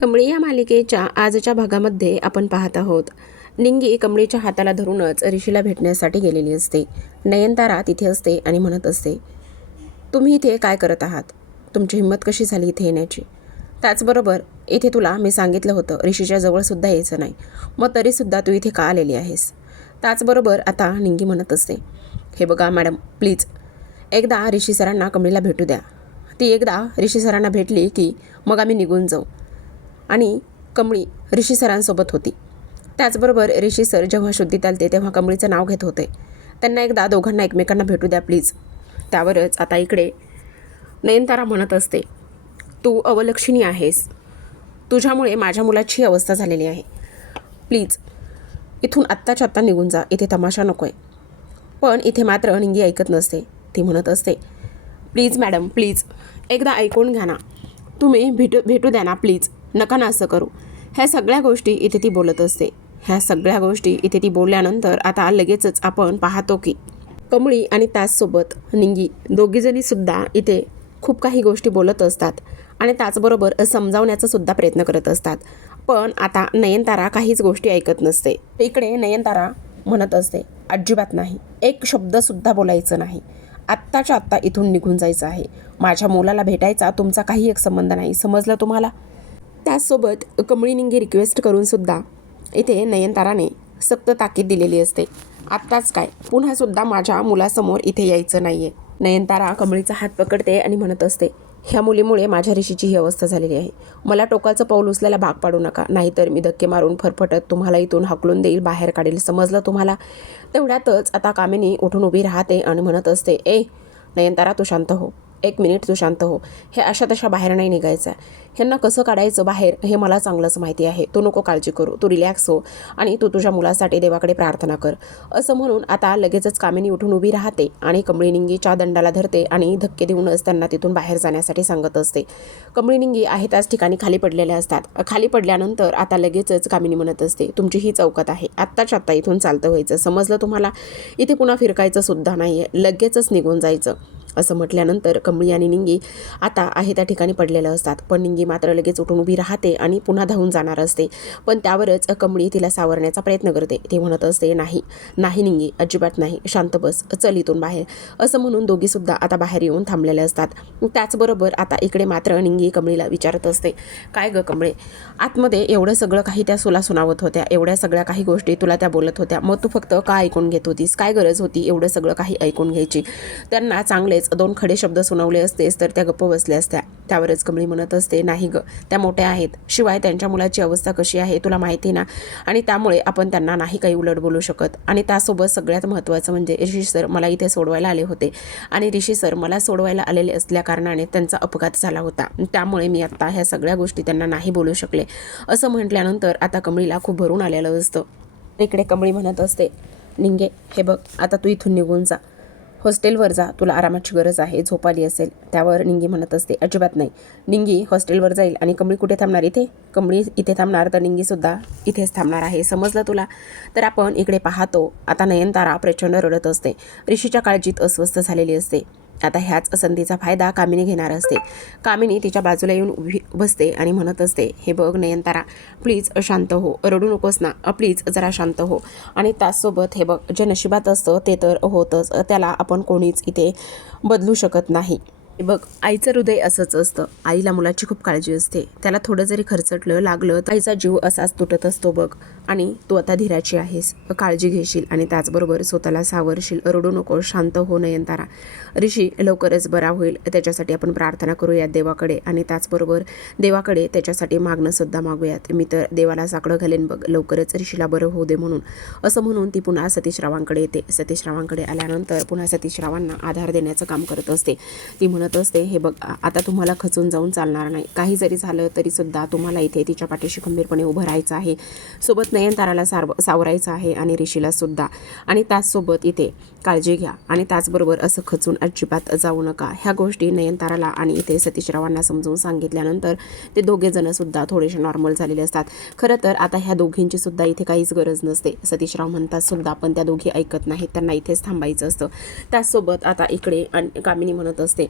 कमळी या मालिकेच्या आजच्या भागामध्ये आपण पाहत आहोत. निंगी कमळीच्या हाताला धरूनच ऋषीला भेटण्यासाठी गेलेली असते. नयनतारा तिथे असते आणि म्हणत असते, तुम्ही इथे काय करत आहात? तुमची हिंमत कशी झाली इथे येण्याची? त्याचबरोबर इथे तुला मी सांगितलं होतं ऋषीच्या जवळसुद्धा यायचं नाही, मग तरीसुद्धा तू इथे का आलेली आहेस? त्याचबरोबर आता निंगी म्हणत असते, हे बघा मॅडम, प्लीज एकदा ऋषी सरांना कमळीला भेटू द्या. ती एकदा ऋषी सरांना भेटली की मग आम्ही निघून जाऊ. आणि कमळी ऋषी सरांसोबत होती. त्याचबरोबर ऋषी सर जेव्हा शुद्धीत आलते तेव्हा कमळीचं नाव घेत होते. त्यांना एकदा दोघांना एकमेकांना भेटू द्या प्लीज. त्यावरच आता इकडे नयनतारा म्हणत असते, तू अवलक्षणी आहेस, तुझ्यामुळे माझ्या मुलाची अवस्था झालेली आहे. प्लीज इथून आत्ताच्या आत्ता निघून जा, इथे तमाशा नको आहे. पण इथे मात्र निंगी ऐकत नसते. ती म्हणत असते, प्लीज मॅडम, प्लीज एकदा ऐकून घ्या ना, तुम्ही भेटू द्या ना प्लीज, नका ना असं करू. ह्या सगळ्या गोष्टी इथे ती बोलत असते. ह्या सगळ्या गोष्टी इथे ती बोलल्यानंतर आता लगेचच आपण पाहतो की कमळी आणि त्याचसोबत निंगी दोघीजणीसुद्धा इथे खूप काही गोष्टी बोलत असतात आणि त्याचबरोबर समजावण्याचा सुद्धा प्रयत्न करत असतात. पण आता नयनतारा काहीच गोष्टी ऐकत नसते. इकडे नयनतारा म्हणत असते, अजिबात नाही, एक शब्दसुद्धा बोलायचं नाही, आत्ताच्या आत्ता इथून निघून जायचं आहे. माझ्या मुलाला भेटायचा तुमचा काही एक संबंध नाही, समजलं तुम्हाला? त्याचसोबत कमळी निंगी रिक्वेस्ट करूनसुद्धा इथे नयनताराने सक्त ताकीद दिलेली असते. आत्ताच काय, पुन्हासुद्धा माझ्या मुलासमोर इथे यायचं नाही आहे. नयनतारा कमळीचा हात पकडते आणि म्हणत असते, ह्या मुलीमुळे माझ्या ऋषीची ही अवस्था झालेली आहे. मला टोकाचं पाऊल उचलायला भाग पाडू नका, नाहीतर मी धक्के मारून फरफटत तुम्हाला इथून हाकलून देईल, बाहेर काढेल, समजलं तुम्हाला? तेवढ्यातच आता कामिनी उठून उभी राहते आणि म्हणत असते, नयनतारा तू शांत हो, एक मिनिट तू शांत हो. हे अशा तशा बाहेर नाही निघायचं. ह्यांना कसं काढायचं बाहेर हे मला चांगलंच माहिती आहे. तू नको काळजी करू, तू रिलॅक्स हो आणि तू तुझ्या मुलासाठी देवाकडे प्रार्थना कर. असं म्हणून आता लगेचच कामिनी उठून उभी राहते आणि कमळी निंगीच्या दंडाला धरते आणि धक्के देऊनच त्यांना तिथून बाहेर जाण्यासाठी सांगत असते. कमळी निंगी आहे त्याच ठिकाणी खाली पडलेल्या असतात. खाली पडल्यानंतर आता लगेचच कामिनी म्हणत असते, तुमची ही चौकत आहे, आत्ताच्या आत्ता इथून चालतं व्हायचं, समजलं तुम्हाला? इथे पुन्हा फिरकायचं सुद्धा नाही आहे, लगेचच निघून जायचं. असं म्हटल्यानंतर कमळी आणि निंगी आता आहे त्या ठिकाणी पडलेलं असतात. पण निंगी मात्र लगेच उठून उभी राहते आणि पुन्हा धावून जाणार असते. पण त्यावरच कमळी तिला सावरण्याचा प्रयत्न करते. ती म्हणत असते, नाही नाही निंगी, अजिबात नाही, शांत बस, चल इथून बाहेर. असं म्हणून दोघीसुद्धा आता बाहेर येऊन थांबलेले असतात. त्याचबरोबर आता इकडे मात्र निंगी कमळीला विचारत असते, काय गं कमळे, आतमध्ये एवढं सगळं काही त्या तुला सुनावत होत्या, एवढ्या सगळ्या काही गोष्टी तुला त्या बोलत होत्या, मग तू फक्त का ऐकून घेत होतीस? काय गरज होती एवढं सगळं काही ऐकून घ्यायची? त्यांना चांगले दोन खडे शब्द सुनावले असतेस तर त्या गप्प बसल्या असत्या. त्यावरच कमळी म्हणत असते, नाही ग, त्या मोठ्या आहेत, शिवाय त्यांच्या मुलाची अवस्था कशी आहे तुला माहिती ना, आणि त्यामुळे आपण त्यांना नाही काही उलट बोलू शकत. आणि त्यासोबत सगळ्यात महत्त्वाचं म्हणजे ऋषी सर मला इथे सोडवायला आले होते आणि ऋषी सर मला सोडवायला आलेले असल्या कारणाने त्यांचा अपघात झाला होता, त्यामुळे मी आत्ता ह्या सगळ्या गोष्टी त्यांना नाही बोलू शकले. असं म्हटल्यानंतर आता कमळीला खूप भरून आलेलं असतं. इकडे कमळी म्हणत असते, निंगे हे बघ, आता तू इथून निघून जा, हॉस्टेलवर जा, तुला आरामाची गरज आहे, झोप आली असेल. त्यावर निंगी म्हणत असते, अजिबात नाही, निंगी हॉस्टेलवर जाईल आणि कमळी कुठे थांबणार? इथे. कमळी इथे थांबणार तर निंगीसुद्धा इथेच थांबणार आहे, समजलं तुला? तर आपण इकडे पाहतो आता नयनतारा प्रचंड रडत असते. ऋषीच्या काळजीत अस्वस्थ झालेली असते. आता ह्याच संधीचा फायदा कामिनी घेणार असते. कामिनी तिच्या बाजूला येऊन उभी बसते आणि म्हणत असते, हे बघ नयनतारा, प्लीज शांत हो, रडू नकोस ना, प्लीज जरा शांत हो. आणि त्याचसोबत हे बघ, जे नशिबात असतं ते तर होतंच, त्याला आपण कोणीच इथे बदलू शकत नाही. बघ, आईचं हृदय असंच असतं, आईला मुलाची खूप काळजी असते, त्याला थोडं जरी खरचटलं लागलं तर आईचा जीव असाच तुटत असतो बघ. आणि तू आता धीराची आहेस, काळजी घेशील आणि त्याचबरोबर स्वतःला सावरशील, रडू नको, शांत हो नयनतारा. ऋषी लवकरच बरा होईल, त्याच्यासाठी आपण प्रार्थना करूयात देवाकडे आणि त्याचबरोबर देवाकडे त्याच्यासाठी मागणंसुद्धा मागूयात. मी तर देवाला साकडं घालेन बघ, लवकरच ऋषीला बरं होऊ दे म्हणून. असं म्हणून ती पुन्हा सतीशरावांकडे येते. सतीशरावांकडे आल्यानंतर पुन्हा सतीशरावांना आधार देण्याचं काम करत असते. ती म्हणत असते, हे बघ, आता तुम्हाला खचून जाऊन चालणार नाही, काही जरी झालं तरीसुद्धा तुम्हाला इथे तिच्या पाठीशी खंबीरपणे उभं राहायचं आहे, सोबत नयनताराला सावरायचं आहे आणि ऋषीला सुद्धा. आणि त्याचसोबत इथे काळजी घ्या आणि त्याचबरोबर असं खचून अजिबात जाऊ नका. ह्या गोष्टी नयनताराला आणि इथे सतीशरावांना समजून सांगितल्यानंतर ते दोघेजणसुद्धा थोडेसे नॉर्मल झालेले असतात. खरं तर आता ह्या दोघींची सुद्धा इथे काहीच गरज नसते. सतीशराव म्हणतात सुद्धा, पण त्या दोघी ऐकत नाहीत, त्यांना इथेच थांबायचं असतं. त्याचसोबत आता इकडे कामिनी म्हणत असते,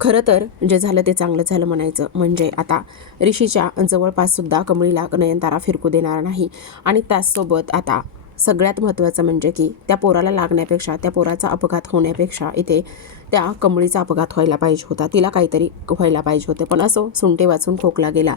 खरं तर जे झालं ते चांगलं झालं म्हणायचं. म्हणजे आता ऋषीच्या जवळपाससुद्धा कमळीला नयनतारा फिरकू देणार नाही. आणि त्याचसोबत आता सगळ्यात महत्त्वाचं म्हणजे की त्या पोराला लागण्यापेक्षा, त्या पोराचा अपघात होण्यापेक्षा इथे त्या कमळीचा अपघात व्हायला पाहिजे होता. तिला काहीतरी व्हायला पाहिजे होतं. पण असो, सुंटे वाचून खोकला गेला.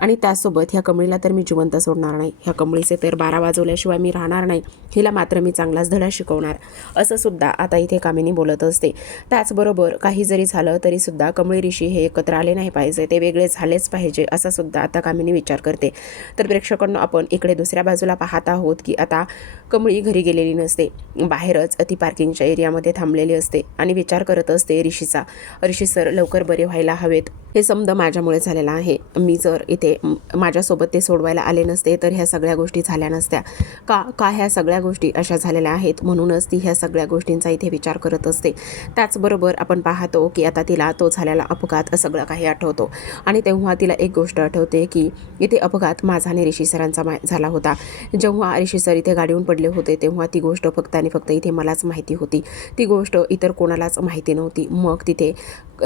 आणि त्याचसोबत ह्या कमळीला तर मी जिवंत सोडणार नाही. ह्या कमळीचे तर 12 वाजवल्याशिवाय मी राहणार नाही. हिला मात्र मी चांगलाच धडा शिकवणार, असं सुद्धा आता इथे कामिनी बोलत असते. त्याचबरोबर काही जरी झालं तरीसुद्धा कमळी ऋषी हे एकत्र आले नाही पाहिजे, ते वेगळे झालेच पाहिजे, असा सुद्धा आता कामिनी विचार करते. तर प्रेक्षकांना आपण इकडे दुसऱ्या बाजूला पाहत आहोत की आता कमळी घरी गेलेली नसते. बाहेरच ती पार्किंगच्या एरियामध्ये थांबलेली असते आणि विचार करत असते ऋषीचा. ऋषी सर लवकर बरे व्हायला हवेत. हे समज माझ्यामुळे झालेलं आहे. मी जर इथे माझ्यासोबत ते सोडवायला आले नसते तर ह्या सगळ्या गोष्टी झाल्या नसत्या. का ह्या सगळ्या गोष्टी अशा झालेल्या आहेत, म्हणूनच ती ह्या सगळ्या गोष्टींचा इथे विचार करत असते. त्याचबरोबर आपण पाहतो की आता तिला तो झालेला अपघात सगळं काही आठवतो. आणि तेव्हा तिला एक गोष्ट आठवते की इथे अपघात माझा आणि ऋषी सरांचा झाला होता. जेव्हा ऋषी सर इथे गाडीहून पडले होते तेव्हा ती गोष्ट फक्त आणि फक्त इथे मलाच माहिती होती. ती गोष्ट इतर कोणालाच माहिती नव्हती. मग तिथे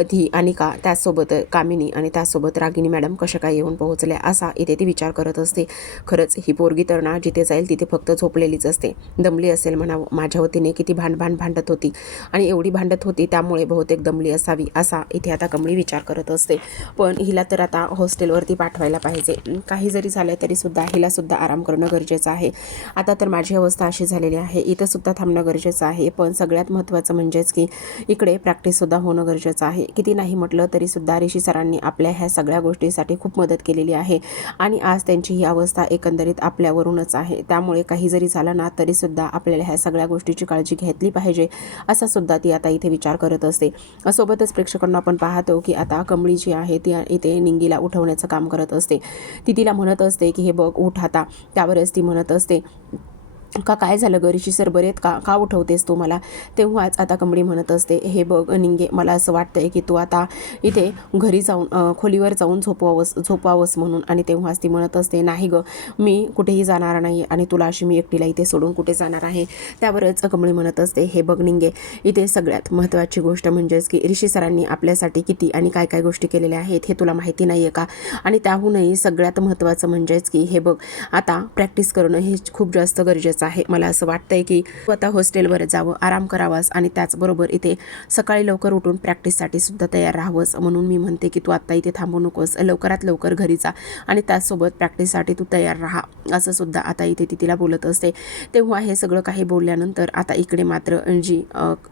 ती अनिका, त्याचसोबत कामिनी आणि त्याचसोबत रागिनी मॅडम कशा काय येऊन पोहोचल्या, असा इथे ती विचार करत असते. खरंच ही पोरगी तर ना जिथे जाईल तिथे फक्त झोपलेलीच असते. दमली असेल म्हणावं. माझ्या वतीने किती भांडत होती आणि एवढी भांडत होती त्यामुळे बहुतेक दमली असावी, असा इथे आता कमळी विचार करत असते. पण हिला तर आता हॉस्टेलवरती पाठवायला पाहिजे. काही जरी झालं तरीसुद्धा हिलासुद्धा आराम करणं गरजेचं आहे. आता तर माझी अवस्था अशी झालेली आहे, इथंसुद्धा थांबणं गरजेचं आहे. पण सगळ्यात महत्त्वाचं म्हणजेच की इकडे प्रॅक्टिससुद्धा होणं गरजेचं आहे. किती नाही म्हटलं तरीसुद्धा ऋषी सरांनी आपल्या ह्या सगळ्या गोष्टीसाठी खूप मदत केलेली आहे आणि आज त्यांची ही अवस्था एकंदरीत आपल्यावरूनच आहे. त्यामुळे काही जरी झालं ना तरीसुद्धा आपल्याला ह्या सगळ्या गोष्टीची काळजी घेतली पाहिजे, असा सुद्धा ती आता इथे विचार करत असते. सोबतच प्रेक्षकांना आपण पाहतो की आता कमळी जी आहे ती इथे निंगीला उठवण्याचं काम करत असते. ती तिला म्हणत असते की हे बघ उठ आता. त्यावरच ती म्हणत असते काय झालं ग ऋषी सर बरेत का उठवतेस तू मला. तेव्हाच आता कमळी म्हणत असते हे बघ निंगे, मला असं वाटतंय की तू आता इथे घरी जाऊन खोलीवर जाऊन झोपावंस म्हणून. आणि तेव्हाच ती म्हणत असते नाही ग, मी कुठेही जाणार नाही आणि तुला अशी मी एकटीला इथे सोडून कुठे जाणार आहे. त्यावरच कमळी म्हणत असते हे बघ निंगे, इथे सगळ्यात महत्त्वाची गोष्ट म्हणजेच की ऋषी सरांनी आपल्यासाठी किती आणि काय काय गोष्टी केलेल्या आहेत हे तुला माहिती नाही आहे का. आणि त्याहूनही सगळ्यात महत्त्वाचं म्हणजेच की हे बघ आता प्रॅक्टिस करणं हे खूप जास्त गरजेचं आहे. मला असं वाटतंय की तू आता हॉस्टेलवर जावं, आराम करावास आणि त्याचबरोबर इथे सकाळी लवकर उठून प्रॅक्टिससाठी सुद्धा तयार राहावंस. म्हणून मी म्हणते की तू आता इथे थांबू नकोस, लवकरात लवकर घरी जा आणि त्याचसोबत प्रॅक्टिससाठी तू तयार राहा, असं सुद्धा आता इथे ती तिला बोलत असते. तेव्हा हे सगळं काही बोलल्यानंतर आता इकडे मात्र जी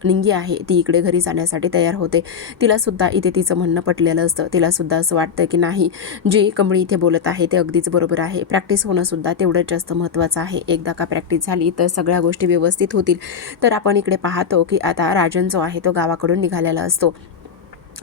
निंगी आहे ती इकडे घरी जाण्यासाठी तयार होते. तिला सुद्धा इथे तिचं म्हणणं पटलेलं असतं. तिला सुद्धा असं वाटतं की नाही, जी कमळी इथे बोलत आहे ते अगदीच बरोबर आहे. प्रॅक्टिस होणं सुद्धा तेवढंच जास्त महत्त्वाचं आहे. एकदा का प्रॅक्टिस झाली तर सगळ्या गोष्टी व्यवस्थित होतील. तर आपण इकडे पाहतो की आता राजन जो आहे तो गावाकडून निघालेला असतो.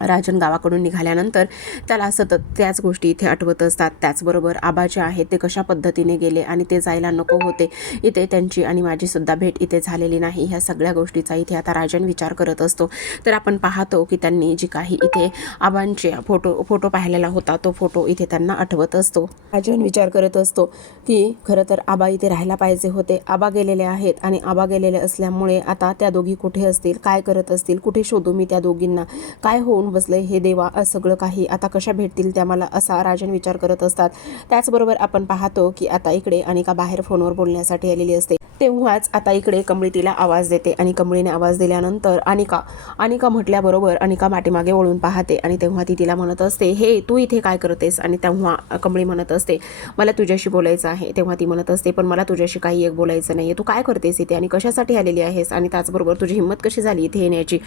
राजन गावाकडून निघाल्यानंतर त्याला सतत त्याच गोष्टी इथे आठवत असतात. त्याचबरोबर आबा जे आहेत ते कशा पद्धतीने गेले आणि ते जायला नको होते, इथे त्यांची आणि माझी सुद्धा भेट इथे झालेली नाही, ह्या सगळ्या गोष्टीचा इथे आता राजन विचार करत असतो. तर आपण पाहतो की त्यांनी जी काही इथे आबांचे फोटो पाहिलेला होता तो फोटो इथे त्यांना आठवत असतो. राजन विचार करत असतो की खरं तर आबा इथे राहायला पाहिजे होते. आबा गेलेले आहेत आणि आबा गेलेले असल्यामुळे आता त्या दोघी कुठे असतील, काय करत असतील, कुठे शोधू मी त्या दोघींना, काय होऊन बसले हे देवा, सगळं काही आता कशा भेटतील त्या मला, असा राजन विचार करत असतात. त्याचबरोबर आपण पाहतो की आता इकडे अनिका बाहेर फोनवर बोलण्यासाठी आलेली असते. तेव्हाच आता इकडे कमळी तिला आवाज देते आणि कमळीने आवाज दिल्यानंतर अनिका म्हटल्याबरोबर अनिका पाठीमागे वळून पाहते आणि तेव्हा ती तिला म्हणत असते हे तू इथे काय करतेस. आणि तेव्हा कमळी म्हणत असते मला तुझ्याशी बोलायचं आहे. तेव्हा ती म्हणत असते पण मला तुझ्याशी काही एक बोलायचं नाही, तू काय करतेस इथे आणि कशासाठी आलेली आहेस आणि त्याचबरोबर तुझी हिंमत कशी झाली इथे येण्याची.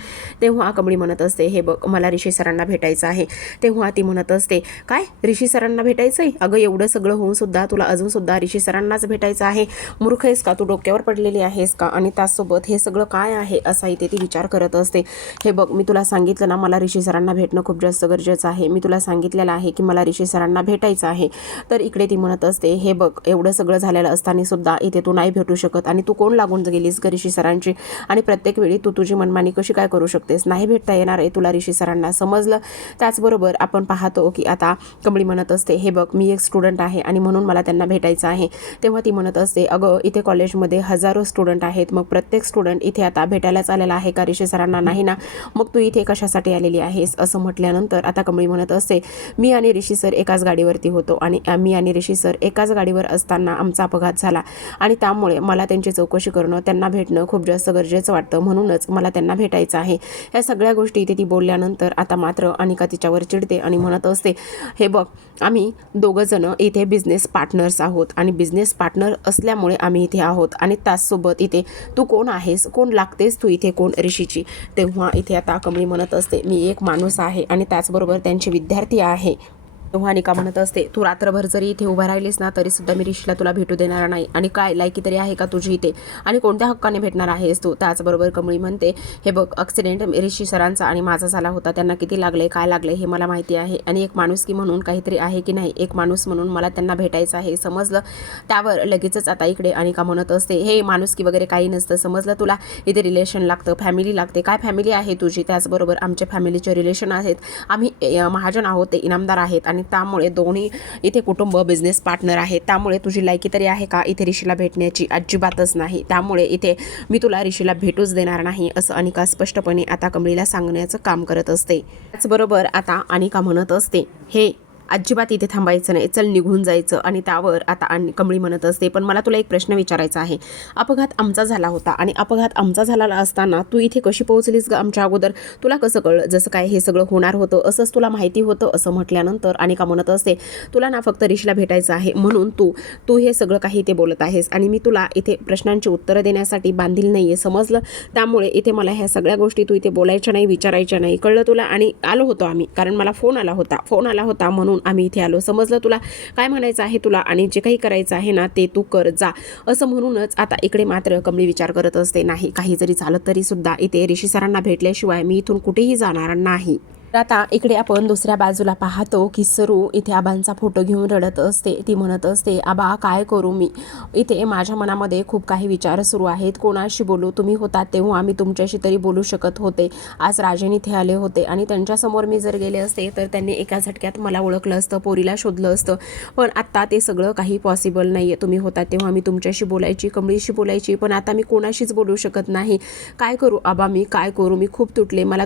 तेव्हा कमळी म्हणत असते हे बघ मला ऋषी सरांना भेटायचं आहे. तेव्हा ती म्हणत असते काय ऋषी सरांना भेटायचं आहे. अगं एवढं सगळं होऊन सुद्धा तुला अजून सुद्धा ऋषी सरांनाच भेटायचं आहे. मूर्ख आहेस का तू, डोक्यावर पडलेली आहेस का. आणि त्याचसोबत हे सगळं काय आहे असा इथे ती विचार करत असते. हे बघ मी तुला सांगितलं ना मला ऋषी सरांना भेटणं खूप जास्त गरजेचं आहे. मी तुला सांगितलेलं आहे की मला ऋषी सरांना भेटायचं आहे. तर इकडे ती म्हणत असते हे बघ एवढं सगळं झालेलं असताना सुद्धा इथे तू नाही भेटू शकत आणि तू कोण लागून गेलीस ग ऋषी सरांची. आणि प्रत्येक वेळी तू तुझी मनमानी कशी काय करू शकतेस. नाही भेटता येणार आहे तुला ऋषी सरांना, समजलं. त्याचबरोबर आपण पाहतो की आता कमळी म्हणत असते हे बघ मी एक स्टुडंट आहे आणि म्हणून मला त्यांना भेटायचं आहे. तेव्हा ती म्हणत असते अगं इथे कॉलेजमध्ये भागामध्ये हजारो स्टुडंट आहेत, मग प्रत्येक स्टुडंट इथे आता भेटायलाच आलेला आहे का ऋषी सरांना? नाही ना. मग तू इथे कशासाठी आलेली आहेस? असं म्हटल्यानंतर आता कमळी म्हणत असते, मी आणि ऋषी सर एकाच गाडीवरती होतो आणि मी आणि ऋषी सर एकाच गाडीवर असताना आमचा अपघात झाला आणि त्यामुळे मला त्यांची चौकशी करणं, त्यांना भेटणं खूप जास्त गरजेचं वाटतं, म्हणूनच मला त्यांना भेटायचं आहे. ह्या सगळ्या गोष्टी इथे ती बोलल्यानंतर आता मात्र अनिका तिच्यावर चिडते आणि म्हणत असते, हे बघ, आम्ही दोघं जण इथे बिझनेस पार्टनर्स आहोत आणि बिझनेस पार्टनर असल्यामुळे आम्ही इथे आहोत आणि त्याचसोबत इथे तू कोण आहेस, कोण लागतेस तू इथे, कोण ऋषीची? तेव्हा इथे आता कमळी म्हणत असते, मी एक माणूस आहे आणि त्याचबरोबर त्यांची विद्यार्थी आहे. तेव्हा अनिका म्हणत असते, तू रात्रभर जरी इथे उभा राहिलीस ना तरी सुद्धा मी ऋषीला तुला भेटू देणार नाही. आणि काय लायकी तरी आहे का तुझी इथे? आणि कोणत्या हक्काने भेटणार आहेस तू? त्याचबरोबर कमळी म्हणते, हे बघ, ॲक्सिडेंट ऋषी सरांचा आणि माझा झाला होता. त्यांना किती लागले, काय लागले हे मला माहिती आहे आणि एक माणुसकी म्हणून काहीतरी आहे की नाही, एक माणूस म्हणून मला त्यांना भेटायचं आहे, समजलं? त्यावर लगेचच आता इकडे अनिका म्हणत असते, हे माणुसकी वगैरे काही नसतं, समजलं तुला? इथे रिलेशन लागतं, फॅमिली लागते. काय फॅमिली आहे तुझी? त्याचबरोबर आमच्या फॅमिलीचे रिलेशन आहेत, आम्ही महाजन आहोत, ते इनामदार आहेत आणि त्यामुळे दोन्ही इथे कुटुंब बिझनेस पार्टनर आहेत. त्यामुळे तुझी लायकी तरी आहे का इथे ऋषीला भेटण्याची? अजिबातच नाही. त्यामुळे इथे मी तुला ऋषीला भेटूच देणार नाही, असं अनिका स्पष्टपणे आता कमळीला सांगण्याचं काम करत असते. त्याचबरोबर आता अनिका म्हणत असते, हे अजिबात इथे थांबायचं नाही, चल निघून जायचं. आणि त्यावर आता कमळी म्हणत असते, पण मला तुला एक प्रश्न विचारायचा आहे. अपघात आमचा झाला होता आणि अपघात आमचा झालेला असताना तू इथे कशी पोहोचलीस ग आमच्या अगोदर? तुला कसं कळलं? जसं काय हे सगळं होणार होतं असंच तुला माहिती होतं? असं म्हटल्यानंतर अनिका म्हणत असते, तुला ना फक्त ऋषीला भेटायचं आहे म्हणून तू हे सगळं काही इथे बोलत आहेस आणि मी तुला इथे प्रश्नांची उत्तरं देण्यासाठी बांधील नाही आहे, समजलं? त्यामुळे इथे मला ह्या सगळ्या गोष्टी तू इथे बोलायच्या नाही, विचारायच्या नाही, कळलं तुला? आणि आलो होतो आम्ही, कारण मला फोन आला होता म्हणून आम्ही इथे आलो, समजलं तुला? काय म्हणायचं आहे तुला आणि जे काही करायचं आहे ना ते तू कर जा, असं म्हणूनच आता इकडे मात्र कमळी विचार करत असते, नाही, काही जरी झालं तरी सुद्धा इथे ऋषी सरांना भेटल्याशिवाय मी इथून कुठेही जाणार नाही. आता इकडे आपण दुसऱ्या बाजूला पाहतो की सरू इथे आबांचा फोटो घेऊन रडत असते. ती म्हणत असते, आबा काय करू मी? इथे माझ्या मनामध्ये खूप काही विचार सुरू आहेत, कोणाशी बोलू? तुम्ही होतात तेव्हा आम्ही तुमच्याशी तरी बोलू शकत होते. आज राजन इथे आले होते आणि त्यांच्यासमोर मी जर गेले असते तर त्यांनी एका झटक्यात मला ओळखलं असतं, पोरीला शोधलं असतं. पण आत्ता ते सगळं काही पॉसिबल नाही आहे. तुम्ही होतात तेव्हा मी तुमच्याशी बोलायची, कमळीशी बोलायची, पण आता मी कोणाशीच बोलू शकत नाही. काय करू आबा, मी काय करू? मी खूप तुटले, मला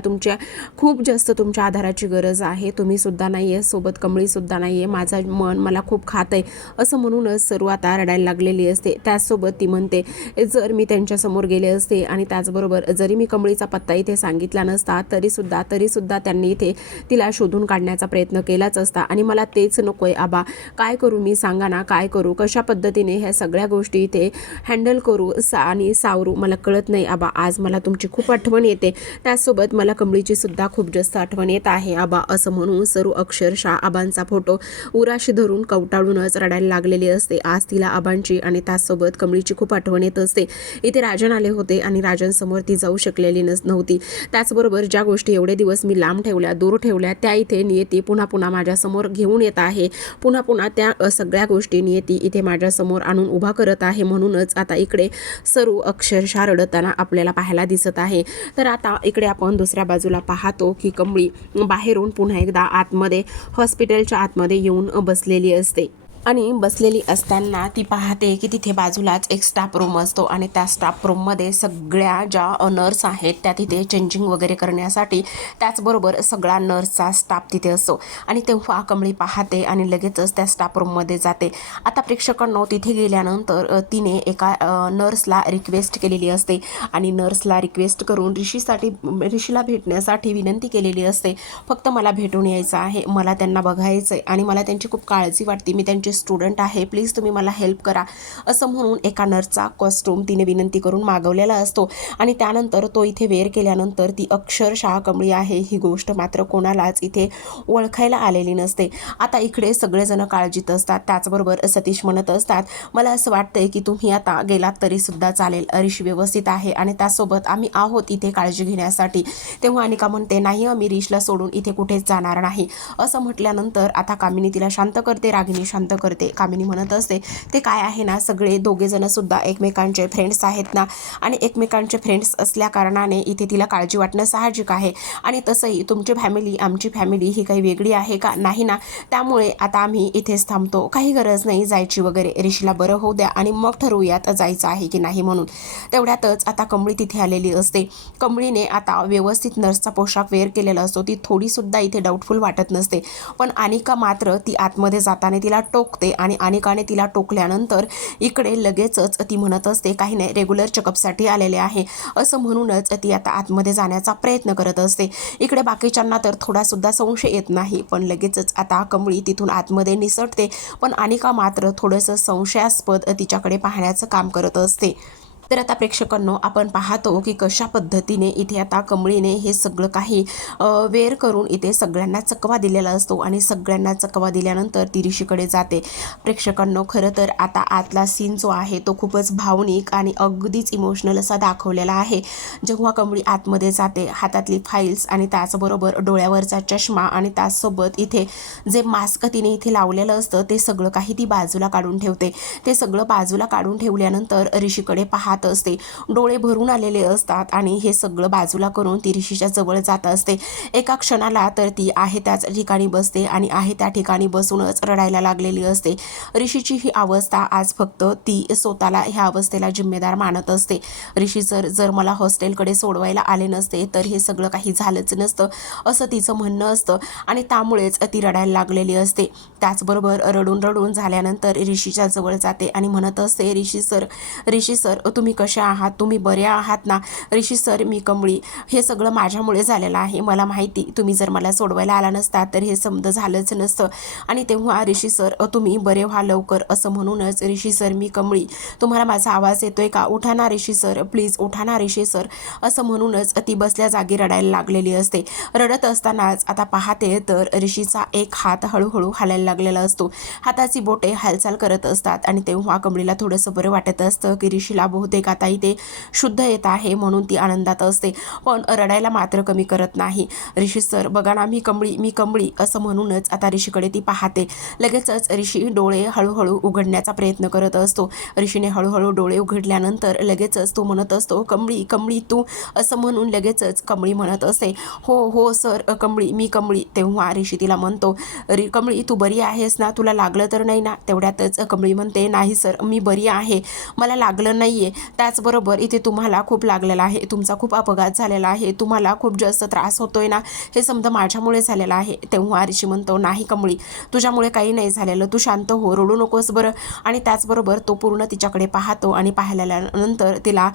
खूप जास्त तुमच्या आधाराची गरज आहे. तुम्ही सुद्धा नाही आहे सोबत, कमळी सुद्धा नाही आहे, माझं मन मला खूप खात आहे, असं म्हणूनच सर्व आता रडायला लागलेली असते. त्याचसोबत ती म्हणते, जर मी त्यांच्यासमोर गेले असते आणि त्याचबरोबर जरी मी कमळीचा पत्ता इथे सांगितला नसता तरी सुद्धा त्यांनी इथे तिला शोधून काढण्याचा प्रयत्न केलाच असता आणि मला तेच नको आहे आबा. काय करू मी? सांगा ना, काय करू? कशा पद्धतीने ह्या सगळ्या गोष्टी इथे हँडल करू आणि सावरू? मला कळत नाही आबा. आज मला तुमची खूप आठवण येते, त्याचसोबत मला कमळीची सुद्धा खूप जास्त आठवण येत आहे आबा, असं म्हणून सरू अक्षरशः आबांचा फोटो उराशी धरून कवटाळूनच रडायला लागलेली असते. आज तिला आबांची आणि त्याचसोबत कमळीची खूप आठवण येत असते. इथे राजन आले होते आणि राजन समोर ती जाऊ शकलेली नव्हती. त्याचबरोबर ज्या गोष्टी एवढे दिवस मी लांब ठेवल्या, दूर ठेवल्या, त्या इथे नियती पुन्हा माझ्यासमोर घेऊन येत आहे. पुन्हा त्या सगळ्या गोष्टी नियती इथे माझ्यासमोर आणून उभा करत आहे. म्हणूनच आता इकडे सरू अक्षरशः रडताना आपल्याला पाहायला दिसत आहे. तर आता इकडे आपण दुसऱ्या बाजूला पाहतो की कमळी बाहेरून पुन्हा एकदा आतमध्ये हॉस्पिटलच्या आतमध्ये येऊन बसलेली असते आणि बसलेली असताना ती पाहते की तिथे बाजूलाच एक स्टाफ रूम असतो आणि त्या स्टाफ रूममध्ये सगळ्या ज्या नर्स आहेत त्या तिथे चेंजिंग वगैरे करण्यासाठी, त्याचबरोबर सगळा नर्सचा स्टाफ तिथे असतो. आणि तेव्हा कमळी पाहते आणि लगेचच त्या स्टाफ रूममध्ये जाते. आता प्रेक्षकांनो, तिथे गेल्यानंतर तिने एका नर्सला रिक्वेस्ट केलेली असते आणि नर्सला रिक्वेस्ट करून ऋषीला भेटण्यासाठी विनंती केलेली असते. फक्त मला भेटून यायचं आहे, मला त्यांना बघायचं आहे आणि मला त्यांची खूप काळजी वाटते, मी त्यांची स्टुडंट आहे, प्लीज तुम्ही मला हेल्प करा, असं म्हणून एका नर्सचा कॉस्ट्यूम तिने विनंती करून मागवलेला असतो. आणि त्यानंतर तो इथे वेअर केल्यानंतर ती अक्षरशः कमळी आहे ही गोष्ट मात्र कोणालाच इथे ओळखायला आलेली नसते. आता इकडे सगळेजण काळजीत असतात. त्याचबरोबर सतीश म्हणत असतात, मला असं वाटतंय की तुम्ही आता गेलात तरी सुद्धा चालेल, ऋषी व्यवस्थित आहे आणि त्यासोबत आम्ही आहोत इथे काळजी घेण्यासाठी. तेव्हा अनिका म्हणते, नाही, आम्ही ऋषीला सोडून इथे कुठेच जाणार नाही, असं म्हटल्यानंतर आता कामिनी तिला शांत करते, रागिनी शांत करते. कामिनी म्हणत असते ते काय आहे ना, सगळे दोघेजण सुद्धा एकमेकांचे फ्रेंड्स आहेत ना, आणि एकमेकांचे फ्रेंड्स असल्या कारणाने इथे तिला काळजी वाटणं साहजिक आहे. आणि तसंही तुमची फॅमिली आमची फॅमिली ही काही वेगळी आहे का, नाही ना, त्यामुळे आता आम्ही इथेच थांबतो, काही गरज नाही जायची वगैरे, ऋषीला बरं होऊ द्या आणि मग ठरवूयात जायचं आहे की नाही म्हणून. तेवढ्यातच आता कमळी तिथे आलेली असते. कमळीने आता व्यवस्थित नर्सचा पोशाख वेअर केलेला असतो. ती थोडीसुद्धा इथे डाऊटफुल वाटत नसते. पण अनिका मात्र ती आतमध्ये जाताना तिला टोकते आणि अनिकाने तिला टोकल्यानंतर इकडे लगेचच ती म्हणत असते काही नाही, रेग्युलर चेकअपसाठी आलेले आहे असं म्हणूनच ती आता आतमध्ये जाण्याचा प्रयत्न करत असते. इकडे बाकीच्यांना तर थोडासुद्धा संशय येत नाही, पण लगेचच आता कमळी तिथून आतमध्ये निसटते. पण अनिका मात्र थोडंसं संशयास्पद तिच्याकडे पाहण्याचं काम करत असते. तर आता प्रेक्षकांनो, आपण पाहतो की कशा पद्धतीने इथे आता कमळीने हे सगळं काही वेअर करून इथे सगळ्यांना चकवा दिलेला असतो आणि सगळ्यांना चकवा दिल्यानंतर ती ऋषीकडे जाते. प्रेक्षकांनो, खरं तर आता आतला सीन जो आहे तो खूपच भावनिक आणि अगदीच इमोशनल असा दाखवलेला आहे. जेव्हा कमळी आतमध्ये जाते, हातातली फाईल्स आणि त्याचबरोबर डोळ्यावरचा चष्मा आणि त्याचसोबत इथे जे मास्क तिने इथे लावलेलं असतं ते सगळं काही ती बाजूला काढून ठेवते. ते सगळं बाजूला काढून ठेवल्यानंतर ऋषीकडे पाहत असते. डोळे भरून आलेले असतात आणि हे सगळं बाजूला करून ती ऋषीच्या जवळ जात असते. एका क्षणाला तर ती आहे त्याच ठिकाणी बसते आणि आहे त्या ठिकाणी बसूनच रडायला लागलेली असते. ऋषीची ही अवस्था आज फक्त ती स्वतःला ह्या अवस्थेला जिम्मेदार मानत असते. ऋषी जर मला हॉस्टेलकडे सोडवायला आले नसते तर हे सगळं काही झालंच नसतं असं तिचं म्हणणं असतं आणि त्यामुळेच ती रडायला लागलेली असते. त्याचबरोबर रडून रडून झाल्यानंतर ऋषीच्या जवळ जाते आणि म्हणत असते, ऋषी सर तुम्ही कशा आहात, तुम्ही बरे आहात ना. ऋषी सर, मी कमळी, हे सगळं माझ्यामुळे झालेलं आहे. मला माहिती, तुम्ही जर मला सोडवायला आला नसता तर हे समजा झालंच नसतं. आणि तेव्हा ऋषी सर तुम्ही बरे व्हा लवकर असं म्हणूनच, ऋषी सर मी कमळी, तुम्हाला माझा आवाज येतोय का, उठा ना ऋषी सर, प्लीज उठा ना ऋषी सर असं म्हणूनच ती बसल्या जागी रडायला लागलेली असते. रडत असतानाच आता पाहते तर ऋषीचा एक हात हळूहळू हालायला लागलेला असतो. हाताची बोटे हालचाल करत असतात आणि तेव्हा कमळीला थोडंसं बरं वाटत असतं की ऋषीला बहुतेक आता इथे शुद्ध येत आहे म्हणून ती आनंदात असते. पण रडायला मात्र कमी करत नाही. ऋषी सर बघा ना, मी कमळी असं म्हणूनच आता ऋषीकडे ती पाहते. लगेचच ऋषी डोळे हळूहळू उघडण्याचा प्रयत्न करत असतो. ऋषीने हळूहळू डोळे उघडल्यानंतर लगेचच तो म्हणत असतो, कमळी तू असं म्हणून लगेचच कमळी म्हणत असते, हो सर कमळी, मी कमळी. तेव्हा ऋषी तिला म्हणतो, कमळी तू बरी आहेस ना, तुला लागलं तर नाही ना. तेवढ्यातच कमळी म्हणते, नाही सर मी बरी आहे, मला लागलं नाहीये. त्याचबरोबर इथे तुम्हाला खूप लागलेला आहे, तुमचा खूप अपघात झालेला आहे, तुम्हाला खूप जास्त त्रास होतोय ना, हे समजा माझ्यामुळे झालेलं आहे. तेव्हा ऋषी म्हणतो, नाही कमळी तुझ्यामुळे काही नाही झालेलं, तू शांत हो, रडू नकोस बरं. आणि त्याचबरोबर तो पूर्ण तिच्याकडे पाहतो आणि पाहिल्यानंतर तिला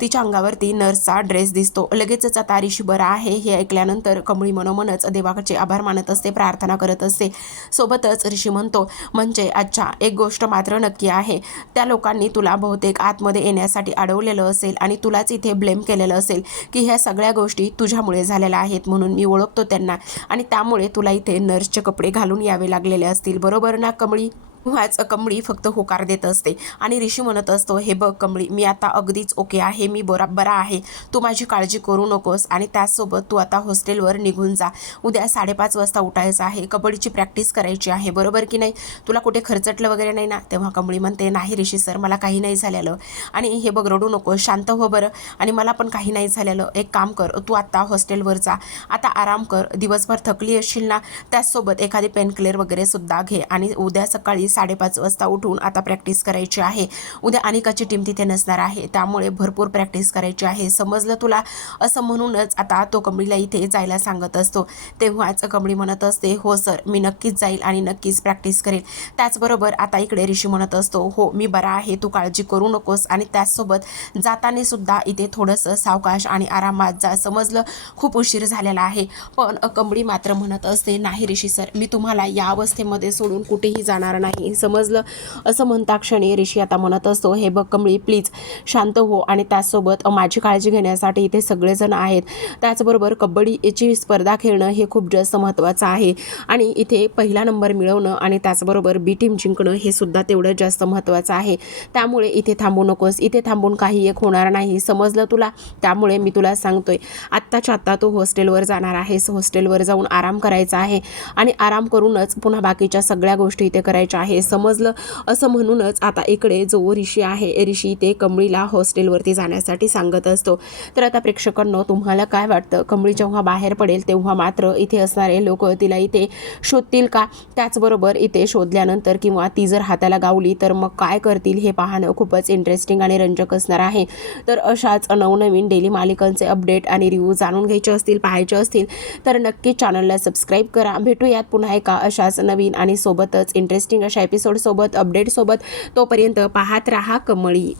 तिच्या अंगावरती नर्सचा ड्रेस दिसतो. लगेचच आता ऋषी बरा आहे हे ऐकल्यानंतर कमळी मनोमनच देवाचे आभार मानत असते, प्रार्थना करत असते. सोबतच ऋषी म्हणतो, म्हणजे अच्छा एक गोष्ट मात्र नक्की आहे, त्या लोकांनी तुला बहुतेक आतमध्ये येण्यासाठी अडवलेलं असेल आणि तुलाच इथे ब्लेम केलेलं असेल की ह्या सगळ्या गोष्टी तुझ्यामुळे झालेल्या आहेत, म्हणून मी ओळखतो त्यांना आणि त्यामुळे तुला इथे नर्सचे कपडे घालून यावे लागलेले असतील, बरोबर ना कमळी. तेव्हाच कमळी फक्त होकार देत असते आणि ऋषी म्हणत असतो, हे बघ कमळी, मी आता अगदीच ओके आहे, मी बरा आहे, तू माझी काळजी करू नकोस आणि त्याचसोबत तू आता हॉस्टेलवर निघून जा. उद्या 5:30 वाजता उठायचं आहे, कबड्डीची प्रॅक्टिस करायची आहे, बरोबर की नाही, तुला कुठे खर्चटलं वगैरे नाही ना. तेव्हा कमळी म्हणते, नाही ऋषी सर मला काही नाही झालेलं आणि हे बघ रडू नकोस, शांत हो बरं, आणि मला पण काही नाही झालेलं. एक काम कर, तू आता हॉस्टेलवर जा, आता आराम कर, दिवसभर थकली असशील ना, त्याचसोबत एखादी पेनकिलर वगैरे सुद्धा घे आणि उद्या सकाळी 5:30 वाजता उठून आता प्रॅक्टिस करायची आहे. उद्या अनिकाची टीम तिथे नसणार आहे, त्यामुळे भरपूर प्रॅक्टिस करायची आहे, समजलं तुला असं म्हणूनच आता तो कमळीला इथे जायला सांगत असतो. तेव्हाच कमळी म्हणत असते, हो सर मी नक्कीच जाईल आणि नक्कीच प्रॅक्टिस करेल. त्याचबरोबर आता इकडे ऋषी म्हणत असतो, हो मी बरा आहे, तू काळजी करू नकोस आणि त्याचसोबत जाताना सुद्धा इथे थोडंसं सावकाश आणि आरामात जा, समजलं, खूप उशीर झालेला आहे. पण कमळी मात्र म्हणत असते, नाही ऋषी सर मी तुम्हाला या अवस्थेमध्ये सोडून कुठेही जाणार नाही, समजलं. असं म्हणता क्षणी ऋषी आता म्हणत असतो, हे बघ कमळी प्लीज शांत हो आणि त्याचसोबत माझी काळजी घेण्यासाठी इथे सगळेजण आहेत. त्याचबरोबर कबड्डीची स्पर्धा खेळणं हे खूप जास्त महत्त्वाचं आहे आणि इथे पहिला नंबर मिळवणं आणि त्याचबरोबर बी टीम जिंकणं हे सुद्धा तेवढं जास्त महत्त्वाचं आहे. त्यामुळे इथे थांबू नकोस, इथे थांबून काही एक होणार नाही, समजलं तुला. त्यामुळे मी तुला सांगतोय, आत्ताच्या आत्ता तू हॉस्टेलवर जाणार आहेस, हॉस्टेलवर जाऊन आराम करायचा आहे आणि आराम करूनच पुन्हा बाकीच्या सगळ्या गोष्टी इथे करायच्या आहेत. आहे समजलं असं म्हणूनच आता इकडे जो ऋषी आहे, ऋषी ते कमळीला हॉस्टेलवरती जाण्यासाठी सांगत असतो. तर आता प्रेक्षकांनो, तुम्हाला काय वाटतं, कमळी जेव्हा बाहेर पडेल तेव्हा मात्र इथे असणारे लोक तिला इथे शोधतील का? त्याचबरोबर इथे शोधल्यानंतर किंवा ती जर हाताला गावली तर मग काय करतील हे पाहणं खूपच इंटरेस्टिंग आणि रंजक असणार आहे. तर अशाच नवनवीन डेली मालिकांचे अपडेट आणि रिव्ह्यू जाणून घ्यायचे असतील, पाहायचे असतील तर नक्की चॅनलला सबस्क्राईब करा. भेटूयात पुन्हा एका अशाच नवीन आणि सोबतच इंटरेस्टिंग अशा एपिसोड सोबत, अपडेट सोबत. तोपर्यंत पाहत राहा कमळी.